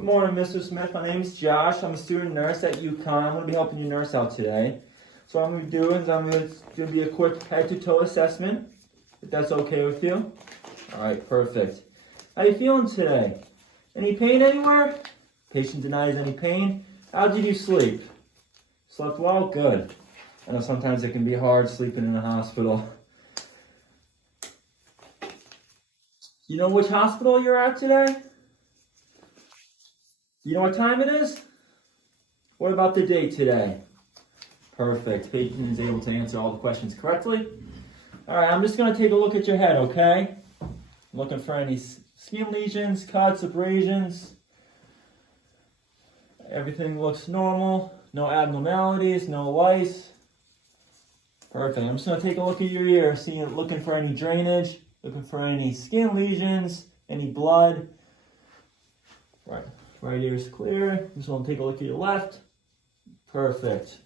Good morning, Mr. Smith. My name is Josh. I'm a student nurse at UConn. I'm going to be helping you nurse out today. So what I'm going to do is I'm going to be a quick head-to-toe assessment, if that's okay with you. All right, perfect. How you feeling today? Any pain anywhere? Patient denies any pain. How did you sleep? Slept well? Good. I know sometimes it can be hard sleeping in a hospital. You know which hospital you're at today? You know what time it is? What about the date today? Perfect. Patient is able to answer all the questions correctly. All right, I'm just going to take a look at your head, okay? I'm looking for any skin lesions, cuts, abrasions. Everything looks normal. No abnormalities, no lice. Perfect. I'm just going to take a look at your ear, looking for any drainage, looking for any skin lesions, any blood. Right ear is clear. I'm just going to take a look at your left. Perfect.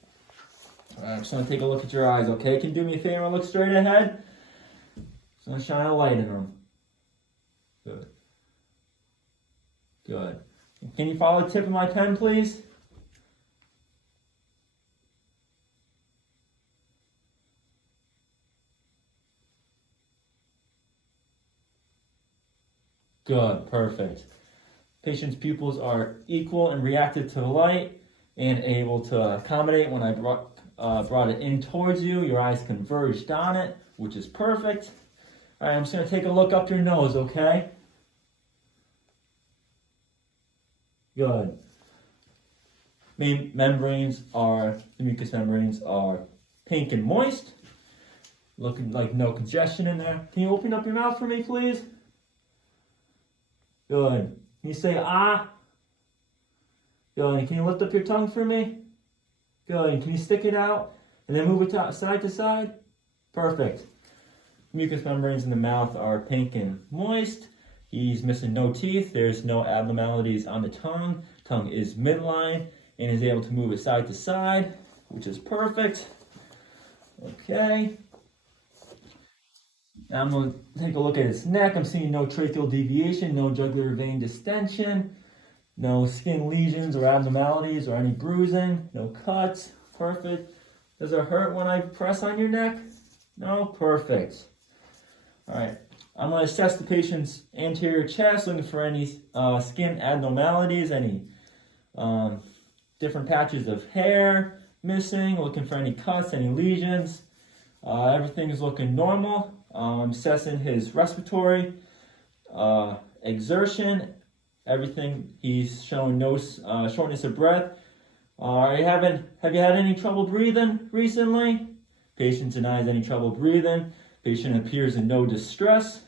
All right, I'm just going to take a look at your eyes, okay? Can you do me a favor and look straight ahead? Just going to shine a light in them. Good. Good. Can you follow the tip of my pen, please? Good, perfect. Patient's pupils are equal and reactive to the light and able to accommodate when I brought it in towards you. Your eyes converged on it, which is perfect. All right, I'm just going to take a look up your nose, okay? Good. The mucous membranes are pink and moist, looking like no congestion in there. Can you open up your mouth for me, please? Good. Can you say ah? Good. Can you lift up your tongue for me? Good. Can you stick it out and then move it side to side? Perfect. Mucous membranes in the mouth are pink and moist. He's missing no teeth. There's no abnormalities on the tongue. Tongue is midline and is able to move it side to side, which is perfect. Okay. Now I'm going to take a look at his neck. I'm seeing no tracheal deviation, no jugular vein distension, no skin lesions or abnormalities or any bruising, no cuts. Perfect. Does it hurt when I press on your neck? No? Perfect. All right. I'm going to assess the patient's anterior chest, looking for any skin abnormalities, any different patches of hair missing, looking for any cuts, any lesions. Everything is looking normal. I'm assessing his respiratory, exertion, everything. He's showing no shortness of breath. Have you had any trouble breathing recently? Patient denies any trouble breathing. Patient appears in no distress,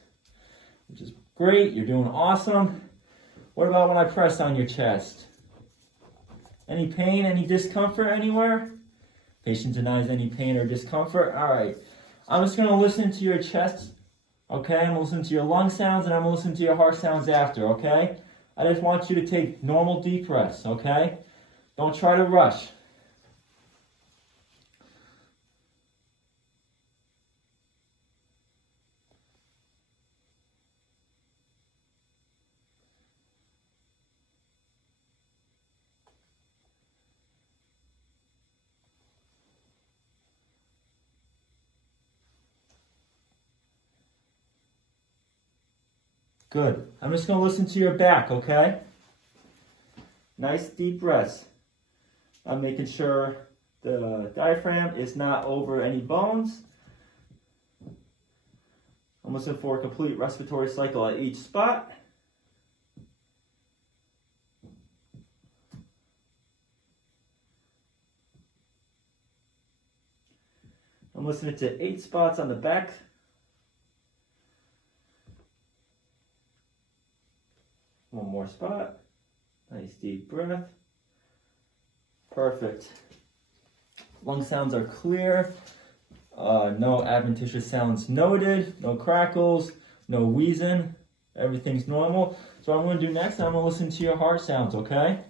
which is great. You're doing awesome. What about when I press on your chest? Any pain, any discomfort anywhere? Patient denies any pain or discomfort. All right. I'm just going to listen to your chest, okay? I'm going to listen to your lung sounds, and I'm going to listen to your heart sounds after, okay? I just want you to take normal deep breaths, okay? Don't try to rush. Good. I'm just going to listen to your back, okay? Nice deep breaths. I'm making sure the diaphragm is not over any bones. I'm listening for a complete respiratory cycle at each spot. I'm listening to 8 spots on the back. One more spot. Nice deep breath. Perfect. Lung sounds are clear. No adventitious sounds noted. No crackles. No wheezing. Everything's normal. So what I'm going to do next, I'm going to listen to your heart sounds, okay?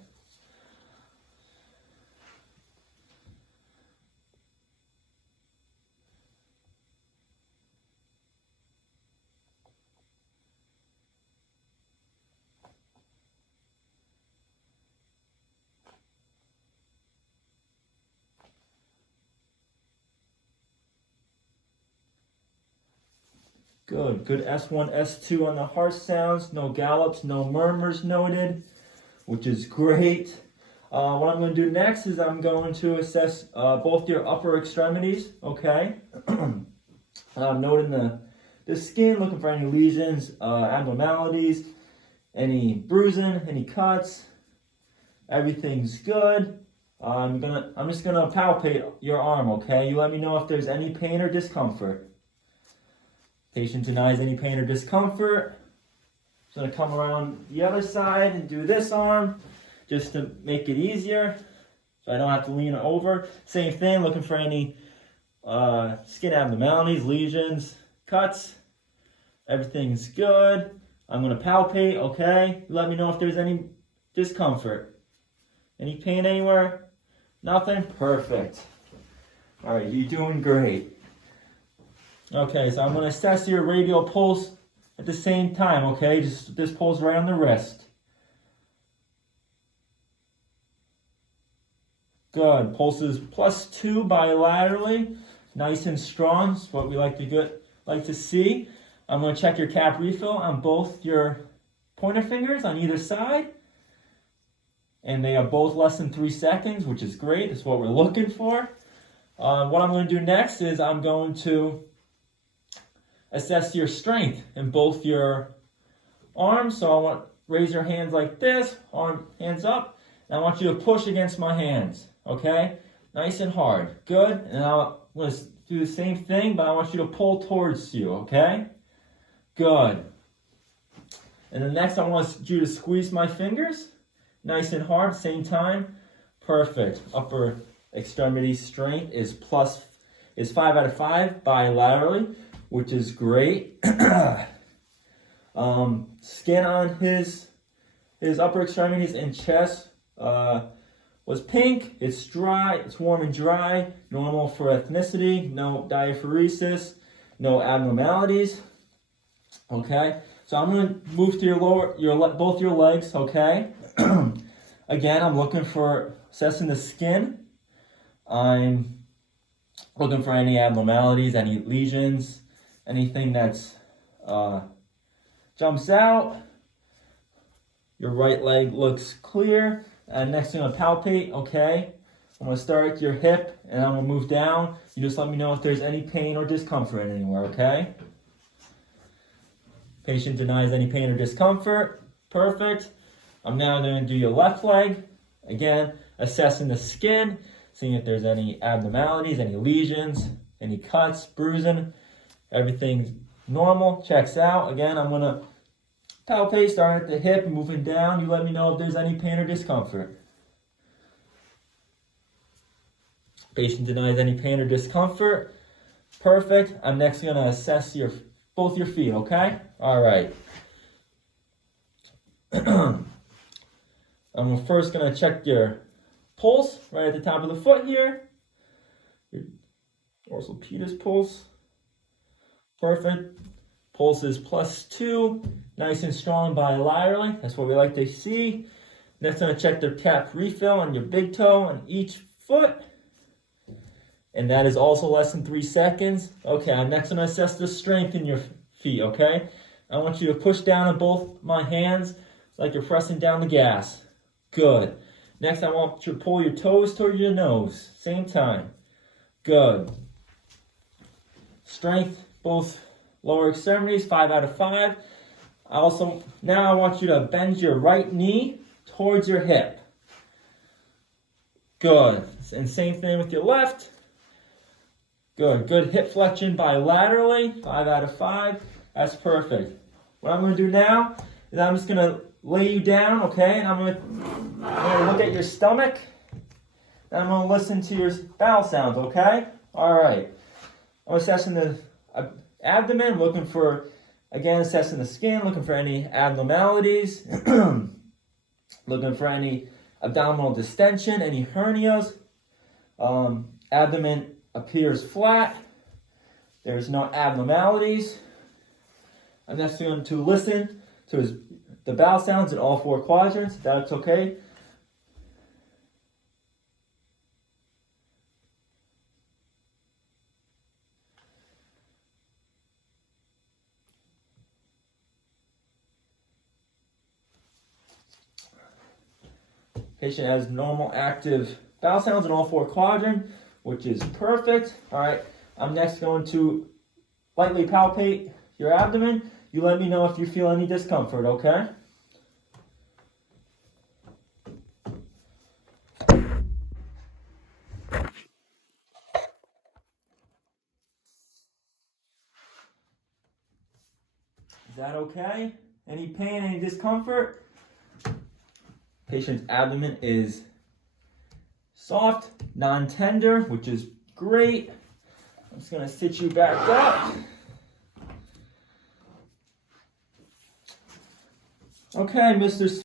Good. Good S1, S2 on the heart sounds. No gallops, no murmurs noted, which is great. What I'm going to do next is I'm going to assess both your upper extremities, okay? Noting the skin, looking for any lesions, abnormalities, any bruising, any cuts. Everything's good. I'm just gonna palpate your arm, okay? You let me know if there's any pain or discomfort. Patient denies any pain or discomfort. Just gonna come around the other side and do this arm just to make it easier, so I don't have to lean over. Same thing, looking for any skin abnormalities, lesions, cuts. Everything's good. I'm gonna palpate, okay? Let me know if there's any discomfort. Any pain anywhere? Nothing? Perfect. All right, you're doing great. Okay, so I'm gonna assess your radial pulse at the same time, okay? Just this pulse right on the wrist. Good. Pulse is +2 bilaterally. Nice and strong. That's what we like to see. I'm going to check your cap refill on both your pointer fingers on either side. And they are both less than 3 seconds, which is great. That's what we're looking for. What I'm going to do next is I'm going to assess your strength in both your arms. So I want to raise your hands like this, hands up. And I want you to push against my hands, okay? Nice and hard. Good. And I'm going to do the same thing, but I want you to pull towards you, okay? Good. And then next I want you to squeeze my fingers. Nice and hard, same time. Perfect. Upper extremity strength is 5 out of 5 bilaterally, which is great. Skin on his upper extremities and chest was pink. It's dry, it's warm and dry, normal for ethnicity, no diaphoresis, no abnormalities. Okay, so I'm going to move to both your legs, okay? Again, I'm looking for assessing the skin. I'm looking for any abnormalities, any lesions, anything that's jumps out. Your right leg looks clear. Next I'm going to palpate, okay? I'm going to start at your hip and I'm going to move down. You just let me know if there's any pain or discomfort anywhere, okay? Patient denies any pain or discomfort. Perfect. I'm now going to do your left leg. Again, assessing the skin, seeing if there's any abnormalities, any lesions, any cuts, bruising. Everything's normal, checks out. Again, I'm going to palpate, starting at the hip, moving down. You let me know if there's any pain or discomfort. Patient denies any pain or discomfort. Perfect. I'm next going to assess both your feet, okay? All right. I'm first going to check your pulse right at the top of the foot here. Your dorsal pedis pulse. Perfect. Pulse is +2. Nice and strong bilaterally. That's what we like to see. Next, I'm going to check the cap refill on your big toe on each foot. And that is also less than 3 seconds. Okay, I'm next going to assess the strength in your feet, okay? I want you to push down on both my hands like you're pressing down the gas. Good. Next, I want you to pull your toes towards your nose. Same time. Good. Strength, both lower extremities, 5 out of 5. Now I want you to bend your right knee towards your hip. Good. And same thing with your left. Good. Good hip flexion bilaterally, 5 out of 5. That's perfect. What I'm going to do now is I'm just going to lay you down, okay? And I'm going to look at your stomach. And I'm going to listen to your bowel sounds, okay? All right. I'm assessing the abdomen, looking for, again, assessing the skin, looking for any abnormalities, looking for any abdominal distension, any hernias. Abdomen appears flat. There's no abnormalities. I'm next going to listen to the bowel sounds in all 4 quadrants. That's okay. Patient has normal active bowel sounds in all 4 quadrants, which is perfect. All right, I'm next going to lightly palpate your abdomen. You let me know if you feel any discomfort, okay? Is that okay? Any pain, any discomfort? Patient's abdomen is soft, non-tender, which is great. I'm just gonna sit you back up. Okay, Mr.